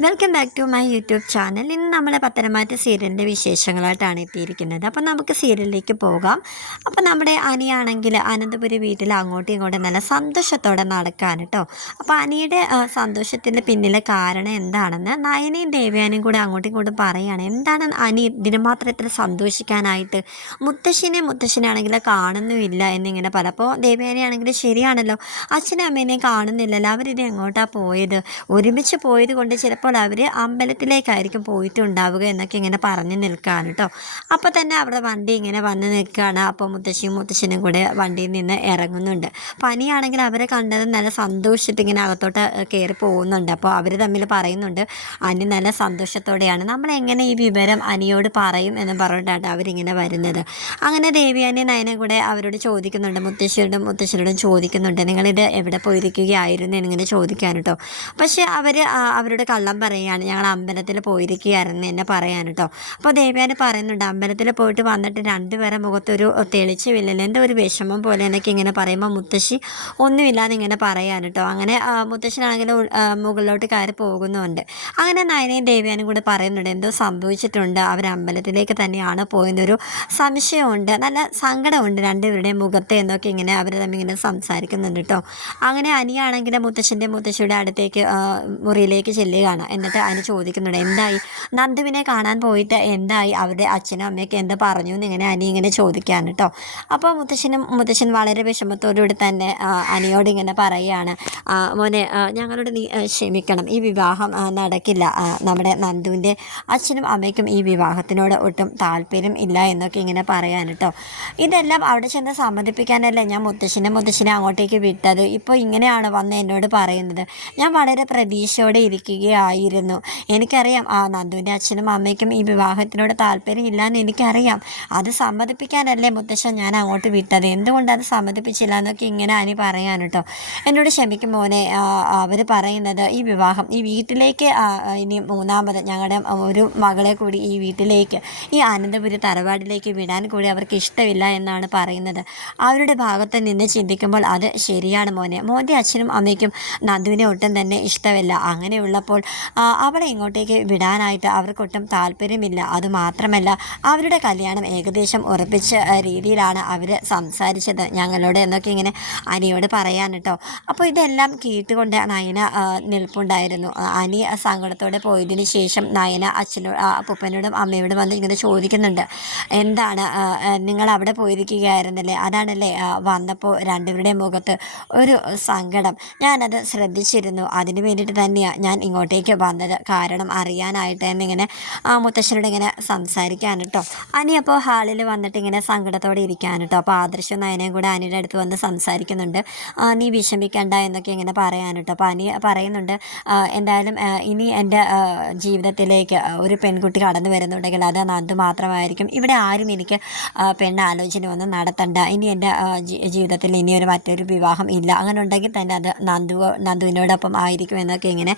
Welcome back to my YouTube channel ഇന്ന് നമ്മൾ പത്തനംമാറ്റ സീരിയലിന്റെ വിശേഷങ്ങളായിട്ടാണ് എത്തിയിരിക്കുന്നത്. അപ്പോൾ നമുക്ക് സീരിയലിലേക്ക് പോകാം. അപ്പോൾ നമ്മുടെ അനിയാണെങ്കിൽ അനന്തപുരി വീട്ടിൽ അങ്ങോട്ടും ഇങ്ങോട്ടും നല്ല സന്തോഷത്തോടെ നടക്കാൻ കേട്ടോ അപ്പോൾ അനിയുടെ സന്തോഷത്തിന്റെ പിന്നിലെ കാരണം എന്താണെന്ന് നയനയും ദേവിയാനും കൂടെ അങ്ങോട്ടും ഇങ്ങോട്ടും പറയുകയാണ്. എന്താണ് അനി ഇതിന് മാത്രം ഇത്ര സന്തോഷിക്കാനായിട്ട്? മുത്തശ്ശിനെ മുത്തശ്ശനാണെങ്കിൽ കാണുന്നുമില്ല എന്നിങ്ങനെ പല അപ്പോൾ ദേവയാനയാണെങ്കിൽ ശരിയാണല്ലോ. അച്ഛനും അമ്മേനെയും കാണുന്നില്ലല്ലോ. അവരിനെ എങ്ങോട്ടാണ് പോയത്? ഒരുമിച്ച് പോയത് കൊണ്ട് ചിലപ്പോൾ അവർ അമ്പലത്തിലേക്കായിരിക്കും പോയിട്ടുണ്ടാവുക എന്നൊക്കെ ഇങ്ങനെ പറഞ്ഞു നിൽക്കുകയാണ് കേട്ടോ. അപ്പോൾ തന്നെ അവിടെ വണ്ടി ഇങ്ങനെ വന്ന് നിൽക്കുകയാണ്. അപ്പോൾ മുത്തശ്ശിയും മുത്തശ്ശനും കൂടെ വണ്ടിയിൽ നിന്ന് ഇറങ്ങുന്നുണ്ട്. പനിയാണെങ്കിൽ അവരെ കണ്ടത് നല്ല സന്തോഷത്തിൽ ഇങ്ങനെ അകത്തോട്ട് കയറി പോകുന്നുണ്ട്. അപ്പോൾ അവർ തമ്മിൽ പറയുന്നുണ്ട് അനി നല്ല സന്തോഷത്തോടെയാണ്. നമ്മൾ എങ്ങനെ ഈ വിവരം അനിയോട് പറയും എന്ന് പറഞ്ഞിട്ടാണ് അവരിങ്ങനെ വരുന്നത്. അങ്ങനെ ദേവിയാനി നയനെ കൂടെ അവരോട് ചോദിക്കുന്നുണ്ട് മുത്തശ്ശിയോടും മുത്തശ്ശനോടും ചോദിക്കുന്നുണ്ട് നിങ്ങളിത് എവിടെ പോയിരിക്കുകയായിരുന്നു? എന്നിങ്ങനെ ചോദിക്കാൻ കേട്ടോ. പക്ഷേ അവർ അവരുടെ കള്ളം പറയുകയാണ് ഞങ്ങൾ അമ്പലത്തിൽ പോയിരിക്കുകയായിരുന്നു എന്നെ പറയാൻ കേട്ടോ. അപ്പോൾ ദേവ്യാനി പറയുന്നുണ്ട് അമ്പലത്തിൽ പോയിട്ട് വന്നിട്ട് രണ്ടുപേരെ മുഖത്തൊരു തെളിച്ചമില്ലല്ലോ എന്തോ ഒരു വിഷമം പോലെ എന്നൊക്കെ ഇങ്ങനെ പറയുമ്പോൾ മുത്തശ്ശി ഒന്നുമില്ലാന്ന് ഇങ്ങനെ പറയാൻ കേട്ടോ. അങ്ങനെ മുത്തശ്ശനാണെങ്കിൽ മുകളിലോട്ട് കയറി പോകുന്നുണ്ട്. അങ്ങനെ നയനയും ദേവ്യാനും കൂടെ പറയുന്നുണ്ട് എന്തോ സംഭവിച്ചിട്ടുണ്ട്. അവർ അമ്പലത്തിലേക്ക് തന്നെയാണ് പോയെന്നൊരു സംശയമുണ്ട്. നല്ല സങ്കടമുണ്ട് രണ്ടുപേരുടെയും മുഖത്തെ എന്നൊക്കെ ഇങ്ങനെ അവർ തമ്മിൽ ഇങ്ങനെ സംസാരിക്കുന്നുണ്ട് കേട്ടോ. അങ്ങനെ അനിയാണെങ്കിൽ മുത്തശ്ശന്റെ മുത്തശ്ശിയുടെ അടുത്തേക്ക് മുറിയിലേക്ക് ചെല്ലുകയാണ്. എന്നിട്ട് അതിന് ചോദിക്കുന്നുണ്ട് എന്തായി? നന്ദുവിനെ കാണാൻ പോയിട്ട് എന്തായി? അവരുടെ അച്ഛനും അമ്മയൊക്കെ എന്താ പറഞ്ഞു? എന്ന് ഇങ്ങനെ അനി ഇങ്ങനെ ചോദിക്കുകയാണ് കേട്ടോ അപ്പോൾ മുത്തശ്ശനും മുത്തശ്ശൻ വളരെ വിഷമത്തോടുകൂടി തന്നെ അനിയോട് ഇങ്ങനെ പറയുകയാണ് മോനെ ഞങ്ങളോട് നീ ക്ഷമിക്കണം. ഈ വിവാഹം നടക്കില്ല. നമ്മുടെ നന്ദുവിന്റെ അച്ഛനും അമ്മയ്ക്കും ഈ വിവാഹത്തിനോട് ഒട്ടും താല്പര്യം ഇല്ല എന്നൊക്കെ ഇങ്ങനെ പറയാൻ കേട്ടോ ഇതെല്ലാം അവിടെ ചെന്ന് സമ്മതിപ്പിക്കാനല്ലേ ഞാൻ മുത്തശ്ശനെ മുത്തശ്ശനെ അങ്ങോട്ടേക്ക് വിട്ടത്? ഇപ്പോൾ ഇങ്ങനെയാണ് വന്ന് എന്നോട് പറയുന്നത്. ഞാൻ വളരെ പ്രതീക്ഷയോടെ ഇരിക്കുകയായിരുന്നു എനിക്കറിയാം ആ നന്ദുവിന്റെ അച്ഛനും അമ്മയ്ക്കും ഈ വിവാഹത്തിനോട് താല്പര്യം എന്ന് എനിക്കറിയാം. അത് സമ്മതിപ്പിക്കാനല്ലേ മുത്തശ്ശൻ ഞാൻ അങ്ങോട്ട് വിട്ടത്? എന്തുകൊണ്ട് അത് സമ്മതിപ്പിച്ചില്ല എന്നൊക്കെ ഇങ്ങനെ അനി പറയാൻ കേട്ടോ. എന്നോട് ക്ഷമിക്കും മോനെ അവർ പറയുന്നത് ഈ വിവാഹം ഈ വീട്ടിലേക്ക് ഇനി മൂന്നാമത് ഞങ്ങളുടെ ഒരു മകളെ കൂടി ഈ വീട്ടിലേക്ക് ഈ അനന്തപുരി തറവാടിലേക്ക് വിടാൻ കൂടി അവർക്ക് ഇഷ്ടമില്ല എന്നാണ് പറയുന്നത്. അവരുടെ ഭാഗത്ത് നിന്ന് ചിന്തിക്കുമ്പോൾ അത് ശരിയാണ് മോനെ. മോന്റെ അച്ഛനും അമ്മയ്ക്കും നന്ദുവിനെ ഒട്ടും തന്നെ ഇഷ്ടമില്ല. അങ്ങനെയുള്ളപ്പോൾ അവളെ ഇങ്ങോട്ടേക്ക് വിടാനായിട്ട് അവർക്കൊട്ടും താല്പര്യമില്ല. അതുമാത്രമല്ല അവരുടെ കല്യാണം ഏകദേശം ഉറപ്പിച്ച രീതിയിലാണ് അവർ സംസാരിച്ചത്. ഞങ്ങളോട് എന്നൊക്കെ ഇങ്ങനെ അനിയോട് പറയാൻ കേട്ടോ അപ്പോൾ ഇതെല്ലാം കേട്ടുകൊണ്ട് നയന നിൽപ്പുണ്ടായിരുന്നു. അനി സങ്കടത്തോടെ പോയതിന് ശേഷം നയന അച്ഛനോട് അപ്പൂപ്പനോടും അമ്മയോടും വന്ന് ഇങ്ങനെ ചോദിക്കുന്നുണ്ട്. എന്താണ് നിങ്ങൾ അവിടെ പോയിരിക്കുകയായിരുന്നല്ലേ? അതാണല്ലേ വന്നപ്പോൾ രണ്ടുപേരുടെ മുഖത്ത് ഒരു സങ്കടം. ഞാനത് ശ്രദ്ധിച്ചിരുന്നു. അതിന് വേണ്ടിയിട്ട് തന്നെയാണ് ഞാൻ ഇങ്ങോട്ടേക്ക് വന്നത്. കാരണം അറിയാനായിട്ട് എന്നിങ്ങനെ ആ മുത്തശ്ശനോട് ഇങ്ങനെ സംസാരിക്കാൻ കേട്ടോ അനി അപ്പോൾ ഹാളിൽ വന്നിട്ട് ഇങ്ങനെ സങ്കടത്തോടെ ഇരിക്കാൻ കേട്ടോ അപ്പോൾ ആദർശം നയനയും കൂടെ അനിയുടെ അടുത്ത് വന്ന് സംസാരിക്കുന്നുണ്ട്. നീ വിഷമിക്കണ്ട എന്നൊക്കെ ഇങ്ങനെ പറയാൻ കേട്ടോ അപ്പോൾ അനി പറയുന്നുണ്ട് എന്തായാലും ഇനി എന്റെ ജീവിതത്തിലേക്ക് ഒരു പെൺകുട്ടി കടന്നു വരുന്നുണ്ടെങ്കിൽ അത് നന്ദു മാത്രമായിരിക്കും. ഇവിടെ ആരും എനിക്ക് പെണ്ണ് ആലോചന ഒന്നും നടത്തണ്ട. ഇനി എന്റെ ജീവിതത്തിൽ ഇനി ഒരു മറ്റൊരു വിവാഹം ഇല്ല. അങ്ങനെ ഉണ്ടെങ്കിൽ തന്നെ അത് നന്ദു നന്ദുവിനോടൊപ്പം ആയിരിക്കും എന്നൊക്കെ ഇങ്ങനെ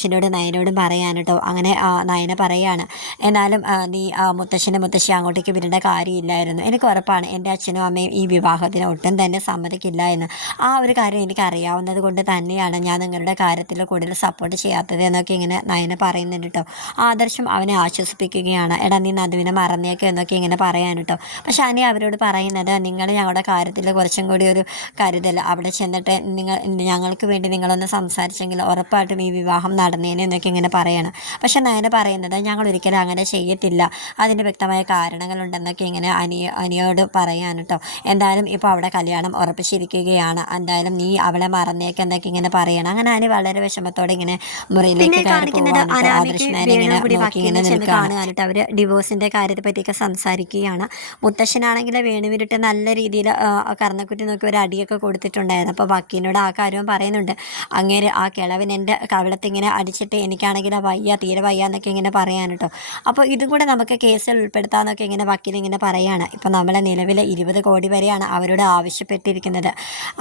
ആദർശിനോട് നയനോടും പറയാൻ കേട്ടോ അങ്ങനെ നയന പറയാണ്. എന്നാലും നീ മുത്തശ്ശന് മുത്തശ്ശി അങ്ങോട്ടേക്ക് വിടേണ്ട കാര്യമില്ലായിരുന്നു. എനിക്ക് ഉറപ്പാണ് എന്റെ അച്ഛനും അമ്മയും ഈ വിവാഹത്തിന് ഒട്ടും തന്നെ സമ്മതിക്കില്ല എന്ന്. ആ ഒരു കാര്യം എനിക്ക് അറിയാവുന്നത് കൊണ്ട് തന്നെയാണ് ഞാൻ നിങ്ങളുടെ കാര്യത്തിൽ കൂടുതൽ സപ്പോർട്ട് ചെയ്യാത്തത് എന്നൊക്കെ ഇങ്ങനെ നയന പറയുന്നുണ്ട് കേട്ടോ ആദർശം അവനെ ആശ്വസിപ്പിക്കുകയാണ്. എടാ നീ നദുവിനെ മറന്നേക്കോ എന്നൊക്കെ ഇങ്ങനെ പറയാൻ കേട്ടോ പക്ഷെ അനി അവരോട് പറയുന്നത് നിങ്ങൾ ഞങ്ങളുടെ കാര്യത്തിൽ കുറച്ചും കൂടി ഒരു കരുതൽ അവിടെ ചെന്നിട്ട് നിങ്ങൾ ഞങ്ങൾക്ക് വേണ്ടി നിങ്ങളൊന്ന് സംസാരിച്ചെങ്കിൽ ഉറപ്പായിട്ടും ഈ വിവാഹം നടന്നേനെ എന്നൊക്കെ ഇങ്ങനെ പറയണം. പക്ഷെ നയന പറയുന്നത് ഞങ്ങൾ ഒരിക്കലും അങ്ങനെ ചെയ്യത്തില്ല അതിന് വ്യക്തമായ കാരണങ്ങളുണ്ടെന്നൊക്കെ ഇങ്ങനെ അനിയ അനിയോട് പറയാൻ കേട്ടോ എന്തായാലും ഇപ്പോൾ അവിടെ കല്യാണം ഉറപ്പിച്ചിരിക്കുകയാണ്. എന്തായാലും നീ അവളെ മറന്നേക്ക് എന്നൊക്കെ ഇങ്ങനെ പറയണം. അങ്ങനെ അനി വളരെ വിഷമത്തോടെ ഇങ്ങനെ മുറിയിലേക്ക് കേട്ടോ അവർ ഡിവോഴ്സിന്റെ കാര്യത്തെ പറ്റിയൊക്കെ സംസാരിക്കുകയാണ്. മുത്തശ്ശനാണെങ്കിൽ വേണുവിനിട്ട് നല്ല രീതിയിൽ കർണക്കുറ്റി നോക്കി ഒരു അടിയൊക്കെ കൊടുത്തിട്ടുണ്ടായിരുന്നു. അപ്പോൾ വക്കീലിനോട് ആ കാര്യവും പറയുന്നുണ്ട്. അങ്ങേര് ആ കിളവൻ എന്റെ കവിളത്തിങ്ങനെ അടിച്ചിട്ട് എനിക്കാണെങ്കിൽ വയ്യ തീരെ വയ്യ എന്നൊക്കെ ഇങ്ങനെ പറയാൻ കേട്ടോ. അപ്പോൾ ഇതും കൂടെ നമുക്ക് കേസിൽ ഉൾപ്പെടുത്താമെന്നൊക്കെ ഇങ്ങനെ വക്കീൽ ഇങ്ങനെ പറയുകയാണ് ഇപ്പോൾ നമ്മളെ നിലവിൽ ഇരുപത് കോടി വരെയാണ് അവരോട് ആവശ്യപ്പെട്ടിരിക്കുന്നത്.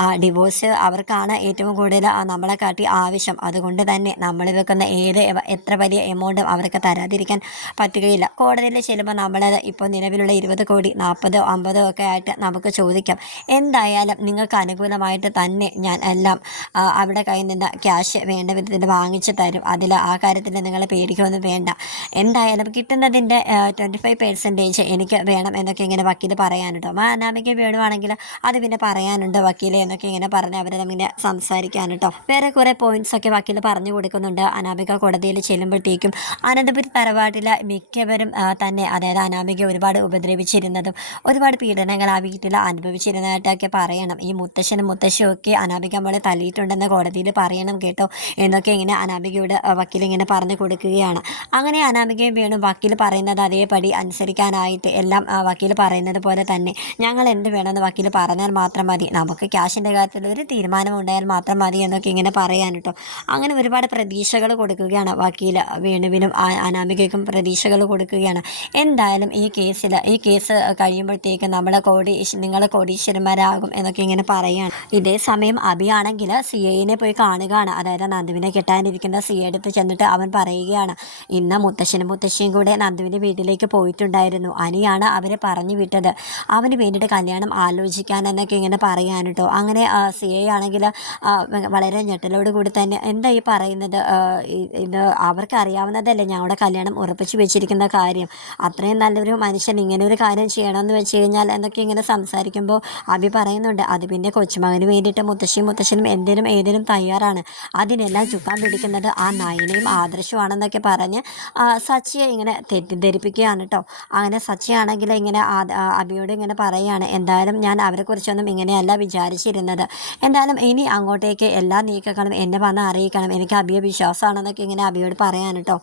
ആ ഡിവോഴ്സ് അവർക്കാണ് ഏറ്റവും കൂടുതൽ നമ്മളെ കാട്ടി ആവശ്യം. അതുകൊണ്ട് തന്നെ നമ്മൾ വെക്കുന്ന ഏത് എത്ര വലിയ എമൗണ്ടും അവർക്ക് തരാതിരിക്കാൻ പറ്റുകയില്ല. കോടതിയിൽ ചെല്ലുമ്പോൾ നമ്മൾ ഇപ്പോൾ നിലവിലുള്ള ഇരുപത് കോടി നാൽപ്പതോ അമ്പതോ ഒക്കെ ആയിട്ട് നമുക്ക് ചോദിക്കാം. എന്തായാലും നിങ്ങൾക്ക് അനുകൂലമായിട്ട് തന്നെ ഞാൻ എല്ലാം അവിടെ കയ്യിൽ നിന്ന് ക്യാഷ് വേണ്ട വിധത്തിൽ വാങ്ങിച്ച് തരും. തരും അതിൽ ആ കാര്യത്തിൽ നിങ്ങൾ പേടിക്കുകയൊന്നും വേണ്ട. എന്തായാലും കിട്ടുന്നതിന്റെ ട്വന്റി ഫൈവ് പെർസെന്റേജ് എനിക്ക് വേണം എന്നൊക്കെ ഇങ്ങനെ വക്കീൽ പറയാനുണ്ടോ. മാ അനാമിക വേണുവാണെങ്കിൽ അത് പിന്നെ പറയാനുണ്ട് വക്കീലെ എന്നൊക്കെ ഇങ്ങനെ പറഞ്ഞ് അവരെ നമ്മിങ്ങനെ സംസാരിക്കാൻ വേറെ കുറേ പോയിന്റ്സ് ഒക്കെ വക്കീൽ പറഞ്ഞു കൊടുക്കുന്നുണ്ട്. അനാമിക കോടതിയിൽ ചെല്ലുമ്പോഴത്തേക്കും അനന്തപുരി തറവാട്ടിലെ മിക്കവരും തന്നെ അതായത് അനാമിക ഒരുപാട് ഉപദ്രവിച്ചിരുന്നതും ഒരുപാട് പീഡനങ്ങൾ ആ വീട്ടിൽ അനുഭവിച്ചിരുന്നതായിട്ടൊക്കെ പറയണം. ഈ മുത്തശ്ശനും മുത്തശ്ശിയും ഒക്കെ അനാമിക മോളെ തല്ലിയിട്ടുണ്ടെന്ന് കോടതിയിൽ പറയണം കേട്ടോ എന്നൊക്കെ ഇങ്ങനെ അനാമികയോട് വക്കീൽ ഇങ്ങനെ പറഞ്ഞു കൊടുക്കുകയാണ്. അങ്ങനെ അനാമികയും വീണു വക്കീൽ പറയുന്നത് അതേപടി അനുസരിക്കാനായിട്ട് എല്ലാം വക്കീൽ പറയുന്നത് പോലെ തന്നെ. ഞങ്ങൾ എന്ത് വേണമെന്ന് വക്കീൽ പറഞ്ഞാൽ മാത്രം മതി. നമുക്ക് ക്യാഷിന്റെ കാര്യത്തിൽ ഒരു തീരുമാനം ഉണ്ടായാൽ മാത്രം മതി എന്നൊക്കെ ഇങ്ങനെ പറയാൻ കേട്ടോ. അങ്ങനെ ഒരുപാട് പ്രതീക്ഷകൾ കൊടുക്കുകയാണ് വക്കീൽ വേണുവിനും അനാമികയ്ക്കും പ്രതീക്ഷകൾ കൊടുക്കുകയാണ്. എന്തായാലും ഈ കേസിൽ ഈ കേസ് കഴിയുമ്പോഴത്തേക്ക് നമ്മൾ കോടി നിങ്ങൾ കോടീശ്വരന്മാരാകും എന്നൊക്കെ ഇങ്ങനെ പറയുകയാണ്. ഇതേ സമയം അബിയാണെങ്കിൽ സി ഐനെ പോയി കാണുകയാണ്. അതായത് നന്ദുവിനെ കെട്ടാനിരിക്കുന്ന സി എടുത്ത് ചെന്നിട്ട് അവൻ പറയുകയാണ് ഇന്ന് മുത്തശ്ശനും മുത്തശ്ശിയും കൂടെ നന്ദുവിന്റെ വീട്ടിലേക്ക് പോയിട്ടുണ്ടായിരുന്നു. അനിയാണ് അവരെ പറഞ്ഞു വിട്ടത്. അവന് വേണ്ടിയിട്ട് കല്യാണം ആലോചിക്കാൻ എന്നൊക്കെ ഇങ്ങനെ പറയാൻ കേട്ടോ. അങ്ങനെ സി ഐ ആണെങ്കിൽ വളരെ ഞെട്ടലോട് കൂടി തന്നെ എന്താ ഈ പറയുന്നത്? ഇത് അവർക്ക് അറിയാവുന്നതല്ലേ ഞങ്ങളുടെ കല്യാണം ഉറപ്പിച്ചു വെച്ചിരിക്കുന്ന കാര്യം? അത്രയും നല്ലൊരു മനുഷ്യൻ ഇങ്ങനെ ഒരു കാര്യം ചെയ്യണമെന്ന് വെച്ച് കഴിഞ്ഞാൽ എന്നൊക്കെ ഇങ്ങനെ സംസാരിക്കുമ്പോൾ അഭി പറയുന്നുണ്ട് അത് പിന്നെ കൊച്ചുമകന് വേണ്ടിയിട്ട് മുത്തശ്ശിയും മുത്തശ്ശനും എന്തിനും ഏതിനും തയ്യാറാണ്. അതിനെല്ലാം ചുക്കാൻ പിടിക്കുന്നത് ആ നയനയും ആദർശമാണെന്നൊക്കെ പറഞ്ഞ് സച്ചിയെ ഇങ്ങനെ തെറ്റിദ്ധരിപ്പിക്കുകയാണ് കേട്ടോ അങ്ങനെ സച്ചിയാണെങ്കിൽ ഇങ്ങനെ അഭിയോട് ഇങ്ങനെ പറയുകയാണ് എന്തായാലും ഞാൻ അവരെക്കുറിച്ചൊന്നും ഇങ്ങനെയല്ല വിചാരിച്ചിരുന്നത്. എന്തായാലും ഇനി അങ്ങോട്ടേക്ക് എല്ലാ നീക്കങ്ങളും എന്നെ പറഞ്ഞ് അറിയിക്കണം. എനിക്ക് അഭിയെ വിശ്വാസമാണെന്നൊക്കെ ഇങ്ങനെ അഭിയോട് പറയാൻ കേട്ടോ